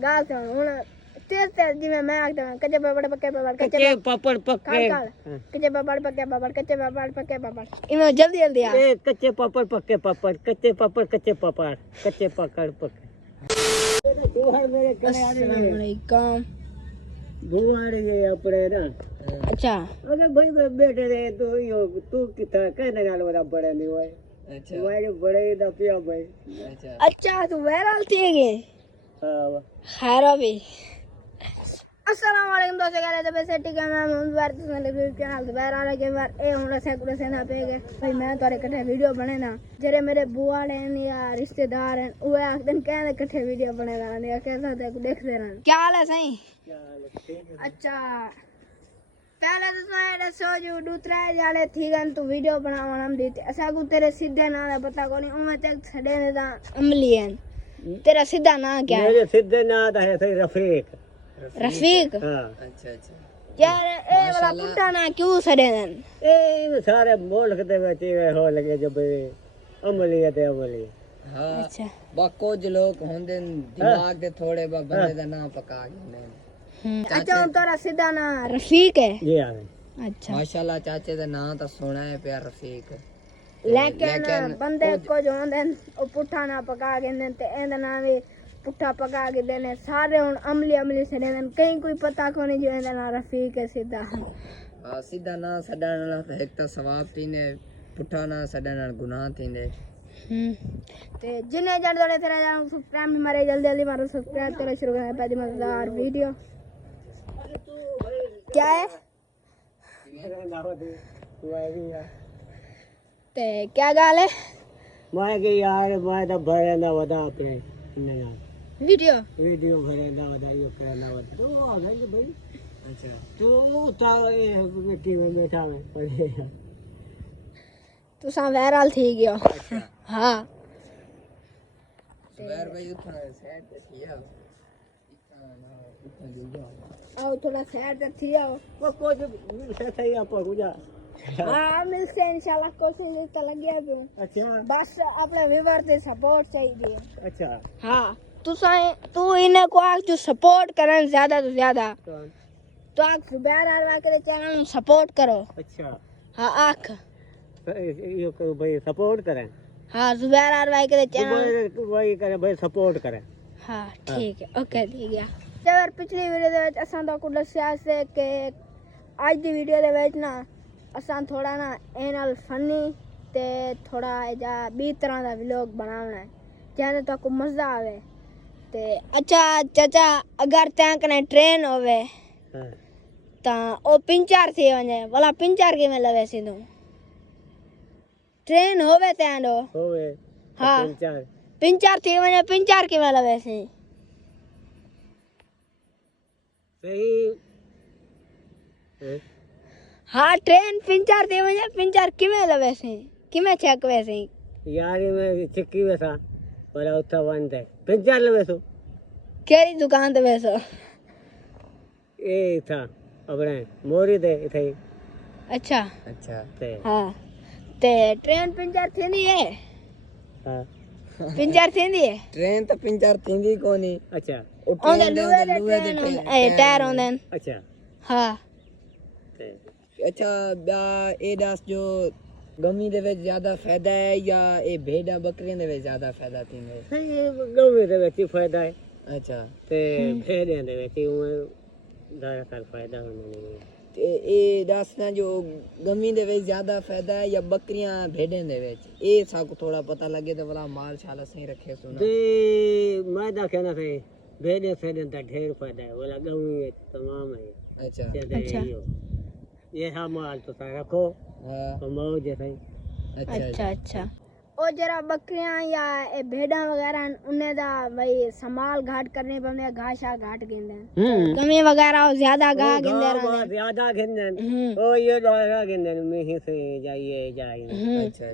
गा सुन हुन तेज तेज जिवें मैं आखदा कच्चे पापड़ पक्के पापड़ कच्चे पापड़ पक्के कच्चे पापड़ पक्के पापड़ कच्चे पापड़ पक्के पापड़ इमे जल्दी जल्दी आ ए कच्चे पापड़ पक्के पापड़ कच्चे पापड़ कच्चे पापड़ कच्चे पकड़ पक्के मेरे कने आ अस्सलाम वालेकुम बुआ रे अपने ना अच्छा अगर भाई बैठे रहे तो यो तू कितना कहने गाल वाला बड़े नहीं हुए अच्छा वो बड़े ना पिया भाई अच्छा तू वायरल थी गए हां खैर अभी अस्सलाम वालेकुम दोस्तों कह रहे थे वैसे ठीक है मैं मुबारक सेलिब्रेट के हाल बाहर आ रहे बार ए हुन से कुछ से ना पे गए भाई मैं तोरे कटे वीडियो बने ना जेरे मेरे बुआ हैं या रिश्तेदार हैं वो एक दिन कहने कटे वीडियो बनेगा ना कैसा थे देखते रहना क्या हाल है सही अच्छा पहले तो तुम्हारे सोजू दूसरा जाले थी गन तू वीडियो बनावन हम देते ऐसा को तेरे सीधे ना पता कोनी उमे तक छड़े ने ता अमली है तेरा सीधा ना क्या है मेरे सीधे ना है सही रफीक रफीक हां अच्छा अच्छा यार ए वाला पुट्टा ना क्यों छड़े ने ए सारे मुल्क दे विच हो लगे जब अमली है ते अमली हां अच्छा बा कुछ लोग होंदे दिमाग दे थोड़े बा बंदे दा नाम पका गए अच्छा हम तोरा सीधा ना रफीक है जी हां अच्छा माशाल्लाह चाचे दा नाम तो सुना है प्यार रफीक लेकिन बंदे को जो होंदे ओ पुट्ठा ना पका के ते एंदा नाम भी पुट्ठा पका के देने सारे हुन अमली अमली से देन कहीं कोई पता को नहीं जो एंदा नाम रफीक है सीधा हां सीधा ना सडण ला एक तो सवाब थीने पुट्ठा ना सडण गुनाह थींदे ते जिन्हें जण दौड़े तेरा जान सब्सक्राइब मारे जल्दी जल्दी मारो सब्सक्राइब करो शुरू करें पहली मजेदार वीडियो क्या है ते क्या गाल है मैं के यार मैं तो भरे ना वदा अपने ने यार वीडियो वीडियो भरे ना वदा यो करे ना वदा तो आ गए भाई अच्छा तो ता मिट्टी में बैठा है पड़े तू सा वायरल थी गयो हां सवेर भाई उठा सेट किया इतना ना आओ थोड़ा साइड थी आओ वो कुछ से सही आप रुजा हाँ मिलते हैं इंशाल्लाह कोशिश तो लग गया भी अच्छा बस अपने व्यूअर से सपोर्ट चाहिए अच्छा हाँ तू इन्हें को आख जो सपोर्ट करन ज्यादा तो ज्यादा तो आख सुबह आरवा के चैनल सपोर्ट करो अच्छा हाँ आख यो करो भाई सपोर्ट करें हाँ सुबह आरवा के चैनल वही करे भाई सपोर्ट करें हाँ ठीक है ओके ठीक है जब पिछली वीडियो दे विच असां तो कुछ दस्या से कि आज दी वीडियो दे विच ना असां थोड़ा ना एनल फनी ते थोड़ा जा बी तरह दा व्लॉग बनावना है जैसे तो को मजा आवे ते अच्छा चाचा अगर तैं कने ट्रेन होवे ता ओ पिंचार थी वने वाला पिंचार के में लवे सी तू ट्रेन होवे तैं दो होवे हाँ पिंचार थी वने पिंचार के में लवे सी सही हाँ ट्रेन पिंचार थी वने पिंचार किमे लवे सी किमे चेक वैसे यार मैं चिक्की वैसा पर उठा बंद है पिंचार लवे सो केरी दुकान ते वैसो ए था अपने मोरी दे इथे अच्छा अच्छा ते हाँ ते ट्रेन पिंचार थींदी है हां पिंचार थींदी है ट्रेन तो पिंचार थींदी कोनी अच्छा ओंदे लुए दे ए टायर ओंदे अच्छा हाँ ते अच्छा ए दास जो गमी दे विच ज्यादा फायदा है या ए भेड़ा बकरियां दे विच ज्यादा फायदा थींदे सही गवे दे विच फायदा है अच्छा ते भेड़ियां दे विच ज्यादा कर फायदा होने ते ए दास ना जो गमी दे विच ज्यादा फायदा है या बकरियां भेड़ें दे विच ए सा को थोड़ा पता लगे तो वाला माल शाल सही रखे सुना ते मैं दा कहना सही भेड़ियां से दा ढेर फायदा है वाला गवे तमाम है अच्छा अच्छा ये हाँ माल तो सारा रखो हां तो मौज है सही अच्छा अच्छा और जरा बकरियां या ए भेड़ा वगैरह उन्हें दा भाई संभाल घाट करने पड़ने घासा घाट गिंदे कमी वगैरह ज्यादा घा गिंदे रहने ज्यादा गिंदे ओ ये ज्यादा गिंदे में से जाइए अच्छा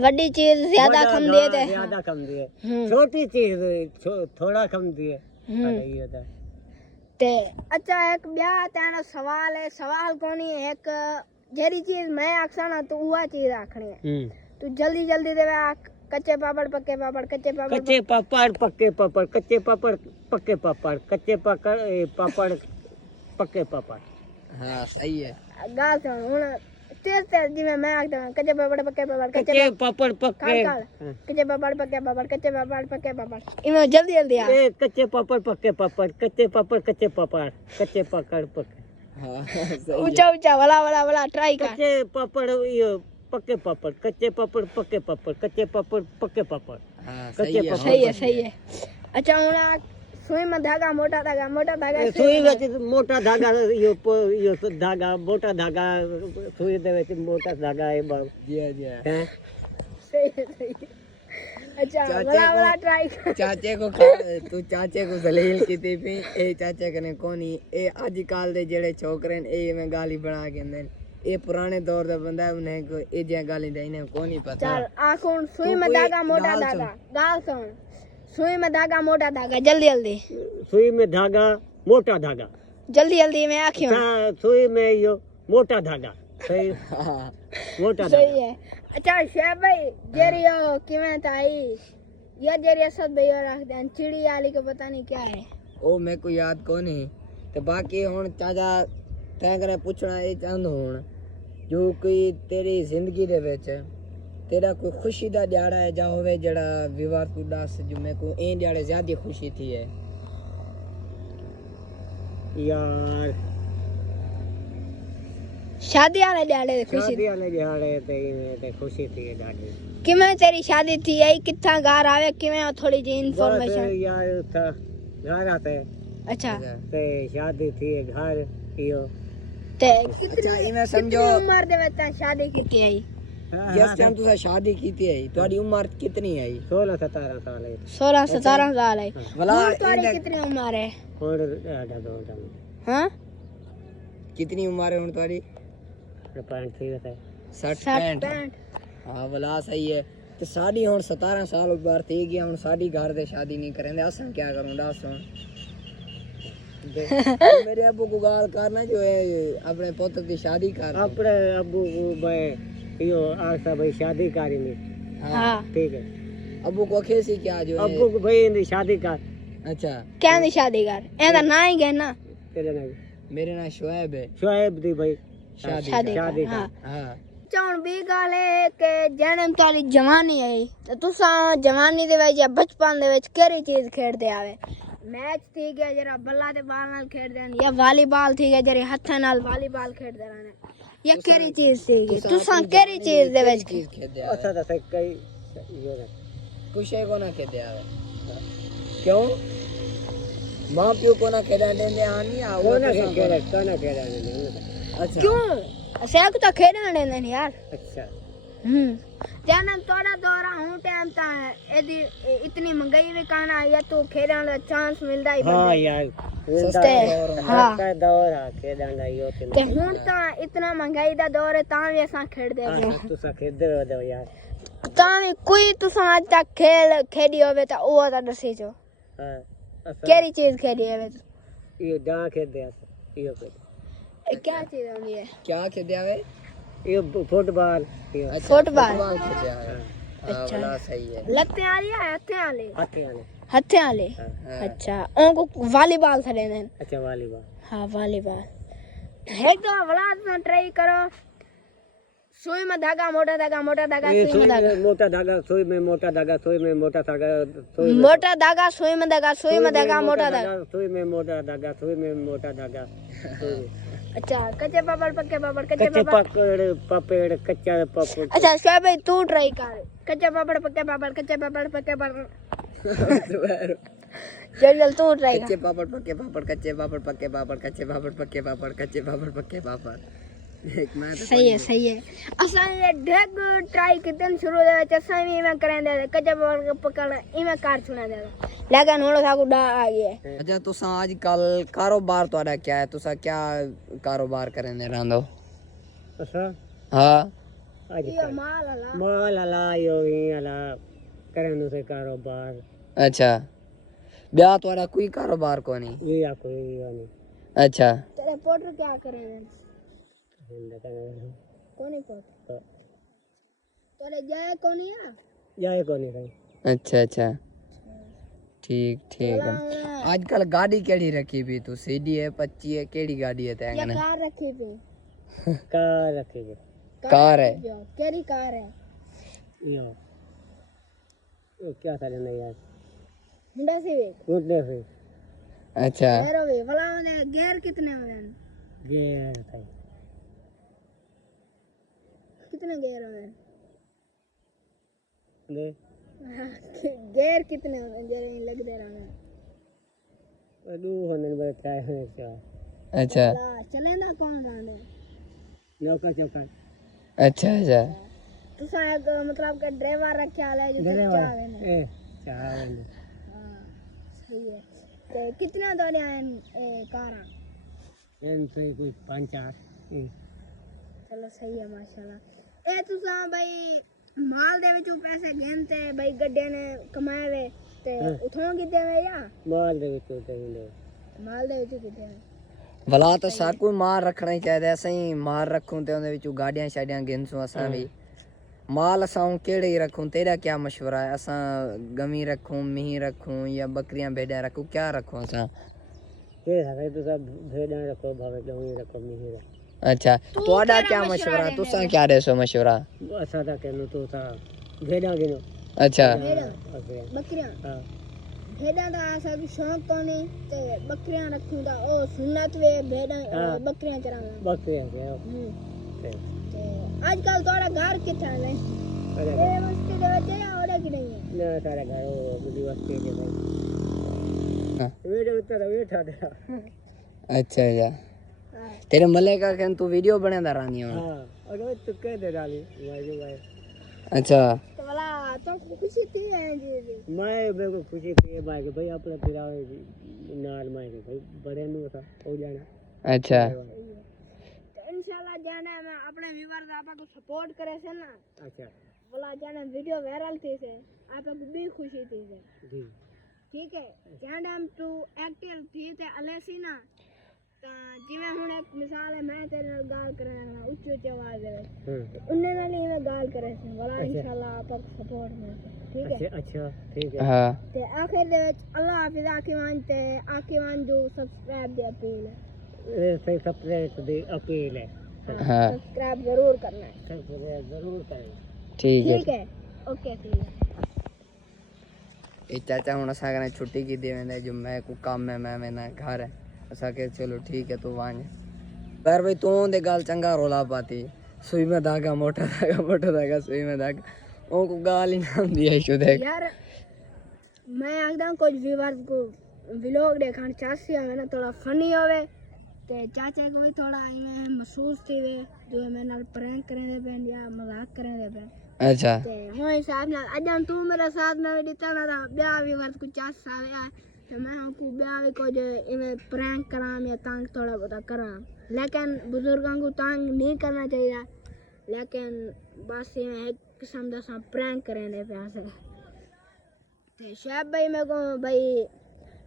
बड़ी चीज ज्यादा कम देते हैं ज्यादा कम दिए छोटी चीज थोड़ा कम दिए ये होता ते अच्छा एक ब्याह तेरा सवाल है सवाल कोनी एक जेरी चीज मैं आखसा ना तो उहा चीज आखनी है तू जल्दी जल्दी दे कच्चे पापड़ पक्के पापड़ कच्चे पापड़ कच्चे पापड़ पक्के पापड़ कच्चे पापड़ पक्के पापड़ कच्चे पापड़ पापड़ पक्के पापड़। हाँ सही है। गाल सुन हुन तेज तेज जिवें मैं आखदा कच्चे पापड़ पक्के पापड़ कच्चे पापड़ पक्के कच्चे पापड़ पक्के पापड़ कच्चे पापड़ पक्के पापड़ इमे जल्दी जल्दी आ कच्चे पापड़ पक्के पापड़ कच्चे पापड़ कच्चे पापड़ कच्चे पापड़ पक्के। हाँ सही है। ऊंचा ऊंचा वाला ट्राई कर कच्चे पापड़ ये पक्के पापड़ कच्चे पापड़ पक्के पापड़ कच्चे पापड़ पक्के पापड़। हाँ कच्चे सही है। पापड़ सही है। अच्छा हुन सुई में धागा मोटा धागा सुई विच मोटा धागा यो धागा मोटा धागा सुई दे विच मोटा धागा है बाबू जी हाँ जी हाँ। हैं सही है। अच्छा वाला ट्राई कर चाचे को तू चाचे को जलील कीती पई ए चाचे कने कोनी ए आजकल दे जेड़े छोकरे ने ए में गाली बना के अंदर ए पुराने दौर दा बंदा है उन्हें को ए जे गाली दे इन्हें को नहीं पता। चल आखुन सुई में धागा मोटा धागा गाल सुन सुई में धागा मोटा धागा जल्दी जल्दी सुई में धागा मोटा धागा जल्दी जल्दी मैं आखियों सुई में यो मोटा धागा सही हाँ मोटा सही धागा। है। अच्छा शेफ भाई जेरियो किवें ताई ये जेरिया सब भाई और रख देन चिड़ी आली को पता नहीं क्या है ओ मेरे को याद को नहीं ते बाकी हुन चाचा तैं करे पूछना ए चाहंदो हुन जो कोई तेरी जिंदगी दे विच तेरा कोई खुशी दा दिहाड़ा है जा होवे जड़ा विवाह तू दस जो मेरे को ए दिहाड़े ज्यादा खुशी थी है यार शादी वाले दिहाड़े दी खुशी शादी वाले दिहाड़े ते खुशी थी ॾाढी। किवें तेरी शादी थी आई कित्था घर आवे किवें थोड़ी जी बस इंफॉर्मेशन यार था घर आते अच्छा ते शादी थी घर यो ते अच्छा इवें समझो उम्र दे विच शादी कीती आई जिस टाइम तुसा शादी कीती है तुम्हारी उम्र कितनी है 16-17 साल है 16-17 साल है भला तुम्हारी कितनी उम्र है और ॾाढा दो हाँ कितनी उम्र है हुन तुम्हारी 65 है 60 हाँ भला सही है तो साडी हुन 17 साल उम्र थी गया हुन साडी घर दे शादी नहीं करेंदे असां क्या करूं दस हुन मेरे अब्बू को गाल करना जो है अपने पुत्र की शादी कर अपने अब्बू को भाई यो आशा भाई शादी करेंगे हाँ ठीक है अब्बू को खेसी क्या जो है अब्बू को भाई इनकी शादी कर अच्छा क्या दी शादी कर एदा ना ही गया ना तेरे नाम मेरे नाम शुएब है शुएब दी भाई शादी शादी हाँ कर हाँ चौन भी गल है कि जन्म तारी जवानी आई ते तुसा जवानी दे विच या बचपन दे विच केड़ी चीज खेडदे आवे मैच थी गया जरा बल्ला ते बाल नाल खेडदे न या वॉलीबॉल थी गया जरे हत्थां नाल वॉलीबॉल खेडदे रहने या केड़ी चीज थी गई तुसा केड़ी चीज दे विच चीज खेदे अच्छा तो कई यो ना कुछ को ना खेदे आवे क्यों मां प्यो को ना खेदा देंदे आनी आ वो कोना खेड़ा नहीं अच्छा क्यों असे को तो खेडण देंदे न यार अच्छा जन्म तोड़ा दौरा हूं टाइम ता एदी इतनी महंगाई भी काना या तो खेडण दा चांस मिलदा ही हाँ बंदे यार सस्ते हाँ का दौर आ खेडण दा यो ते हुन ता इतना महंगाई दा दौर है तां भी असां खेडदे पे तू सा खेदे हो दो यार तां भी कोई तुसां अज तक खेल खेडी होवे ता ओ ता दसी जो हां केड़ी चीज खेडी होवे यो डा खेदे यो क्या चीज होंदी है क्या खेदे आवे यो फुटबॉल यो अच्छा फुटबॉल खेदे आवे हां भला सही है लत्ते वाली या हत्थे वाले हाथी वाले हत्थे वाले हाँ। अच्छा उनको वॉलीबॉल खेलते हैं अच्छा वॉलीबॉल हाँ वॉलीबॉल एक तो वला ट्राई करो सुई में धागा मोटा धागा ये सुई में धागा मोटा धागा सुई में मोटा धागा सुई में मोटा धागा सुई में मोटा धागा सुई में धागा सुई में धागा मोटा धागा सुई में मोटा धागा सुई में मोटा धागा सुई में अच्छा कच्चे पापड़ पक्के पापड़ कच्चे कच्चे पापड़ पापड़ कच्चा पापड़ अच्छा क्या भाई तू ट्राई कर कच्चे पापड़ पक्के पापड़ कच्चे पापड़ पक्के पापड़ जल्दी तू ट्राई कर कच्चे पापड़ पक्के पापड़ कच्चे पापड़ पक्के पापड़ कच्चे पापड़ पक्के पापड़ कच्चे पापड़ पक्के पापड़ एक मैं तो सही है असां ये ढेग ट्राई कितन शुरू दे विच असां भी इवें करें दे कच्चे पापड़ पकड़ इवें कार छुना दे लेकिन हुन साकू डा आ गया अच्छा तुसा आजकल कारोबार तोड़ा क्या है तुसा क्या कारोबार करेंदे रहंदो अच्छा हां आज ये माल अला माल अला यो ही अला करन से कारोबार अच्छा ब्याह तोड़ा कोई कारोबार को नहीं ये या कोई नहीं अच्छा तेरे पोटर क्या करें कोनी पोट तोरे जाए कोनी है जाए को नहीं अच्छा अच्छा ठीक ठीक है आजकल गाड़ी केड़ी रखी भी तू सीडी है 25 है केड़ी गाड़ी है ये तैंगने कार रखी थी कार रखेंगे कार है केरी कार है यो ये क्या था नहीं यार हुंडा सिविक कूदने से अच्छा गेरो भी भला ने गेयर कितने हुए हैं गे था कितने गेयर हुए हैं ले गेयर कितने हुए हैं जरा लग दे रहा है दू होने बड़े क्या है क्या अच्छा चले ना कौन राने नौका चौका अच्छा अच्छा तू शायद मतलब के ड्राइवर रखे आले जो ड्राइवर चावे ने ए चावे ने हां सही है ते कितना दौड़े आए कारा इन से कोई 5-4 चलो सही है माशाल्लाह ए तुसा भाई माल दे विचों पैसे गिनते भाई गड्डे ने कमाए वे ते उठों किते वे या माल दे विच होते हैं माल दे विचों किते वे भला तो साकू मार रखना ही चाहिए असां मार रखूं ते उन विच गाड़ियां शाड़ियां गिनसूं असां भी माल असां केड़े ही रखूं तेरा क्या मशवरा है असां गमी रखूं मिही रखूं या बकरियां भेड़ियां रखूं क्या रखूं असां ये है तो सब भेड़ा रखो भावे डोंगी रखो मिही अच्छा तोड़ा क्या मशवरा तुसा क्या देसो मशवरा असा ता कहनो तो ता भेड़ा गिनो अच्छा बकरियां हां भेड़ा दा असा भी शौक तो नहीं ते बकरियां रखूं दा ओ सुन्नत वे भेड़ा बकरियां चरावा बकरियां के ते आजकल थोड़ा घर किथे है अरे ए मस्ती दे विच या ओड़े की नहीं है ना तारा घर वो बुढ़ी वस्ती के भाई वीडियो उतर बैठा था अच्छा अच्छा तेरे मलेका के तू वीडियो बनेदा रानी हो हां अरे तू कह दे डाली भाई अच्छा तो वाला तो खुशी थी है जी मैं मेरे को खुशी थी भाई भाई अपने फिरा नाल मैं भाई बड़े नु था हो जाना अच्छा तो इंशाल्लाह जाने मैं अपने व्यूअर्स आपा को सपोर्ट करे से ना अच्छा बोला जाने वीडियो वायरल थी से आपा को भी खुशी थी से जी ठीक है जाने हम तू एक्टिव थी ते अलेसी ना तो जिਵੇਂ ਹੁਣ ਇੱਕ ਮਿਸਾਲ ਹੈ ਮੈਂ ਤੇਰੇ ਨਾਲ ਗੱਲ ਕਰ ਰਿਹਾ ਹਾਂ ਉੱਚੀ ਉੱਚੀ ਆਵਾਜ਼ ਦੇ ਵਿੱਚ ਉਹਨੇ ਨਾਲ ਹੀ ਮੈਂ ਗੱਲ ਕਰ ਰਿਹਾ ਸੀ ਵਾਲਾ ਇਨਸ਼ਾਅੱਲਾ ਆਪਾਂ ਸਪੋਰਟ ਮਿਲਦਾ ਠੀਕ ਹੈ अच्छा ठीक है हाँ ਤੇ ਆਖਿਰ ਦੇ ਵਿੱਚ ਅੱਲਾਹ ਹਾਫਿਜ਼ ਆਕਿਵਾਨ ਤੇ ਆਕਿਵਾਨ ਜੋ ਸਬਸਕ੍ਰਾਈਬ ਦੀ ਅਪੀਲ ਹੈ ये सही सब्सक्राइब दी अपील है हाँ सब्सक्राइब जरूर करना है सब्सक्राइब जरूर करें ठीक है ओके ठीक है ये चाचा हूँ असा कने छुट्टी की दे वेंदे जो मैं को काम है मैं ना घर है असा के चलो ठीक है तू वांज पर भाई तू दे गाल चंगा रोला पाती सुई में धागा मोटा धागा सुई में धागा ओ को गाल ही ना दिया शो देख यार मैं एकदम कुछ व्यूअर्स को व्लॉग देखण चाहती है ना थोड़ा फनी होवे ते चाचा को भी थोड़ा इने महसूस थी वे जो मैं नाल प्रैंक करे दे पेन या मजाक करे दे पेन अच्छा ते हो हिसाब नाल अजन तू मेरे साथ में दिता ना ब्याह व्यूअर्स को चास आवे ते मैं को ब्याह भी कुछ इवें प्रैंक करां या तंग थोड़ा बहुत करां लेकिन बुजुर्गों को तंग नहीं करना चाहिए लेकिन बस इवें एक किस्म दा सा प्रैंक करने पे आसे ते शायद भाई मेरे को भाई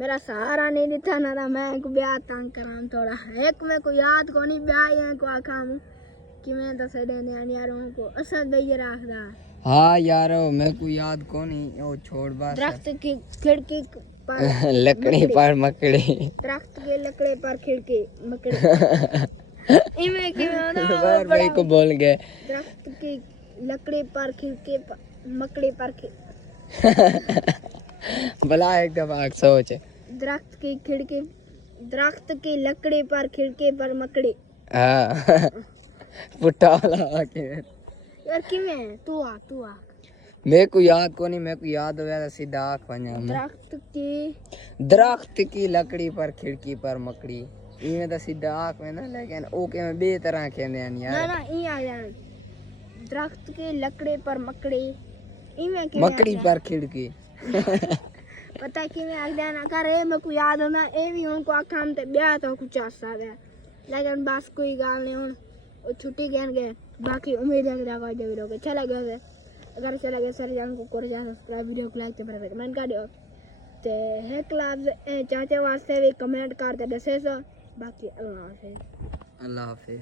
मेरा सहारा नहीं दिता ना मैं को ब्याह तंग करां थोड़ा एक में को याद को नहीं ब्याह या को आखां कि मैं तो सदे ने यारों को असद भाई रखदा हाँ यार मैं को याद को नहीं ओ छोड़ बस दरख्त की खिड़की पर लकड़ी पर मकड़ी दरख्त के लकड़े पर खिड़की मकड़ी इमे के ना बार भाई को बोल गए दरख्त की लकड़ी पर खिड़की पर मकड़ी पर भला एक दफा सोच दरख्त की खिड़की दरख्त की लकड़ी पर खिड़की पर मकड़ी हाँ पुट्टा वाला के यार किਵੇਂ तू आ मेरे को याद को नहीं मेरे को याद होया तो सीधा आँख बना दरख्त की लकड़ी पर खिड़की पर मकड़ी इवें तो सीधा आँख में ना लेकिन ओ के में बे तरह कहंदे हैं यार ना ई आ जान दरख्त की लकड़ी पर मकड़ी इवें के मकड़ी पर खिड़की पता किवें आ जान अगर ए मेरे को याद होना ए भी उनको आखा हम ते ब्याह तो कुछ आसा है लेकिन बस कोई गाल नहीं हुन ओ छुट्टी गए बाकी उम्मीद है कि आपको वीडियो को अच्छा लगा है अगर अच्छा लगे सर चैनल को कर जा सब्सक्राइब वीडियो को लाइक ते पर कमेंट कर दियो ते है क्लास चाचा वास्ते भी कमेंट कर दे दसे सो बाकी अल्लाह हाफिज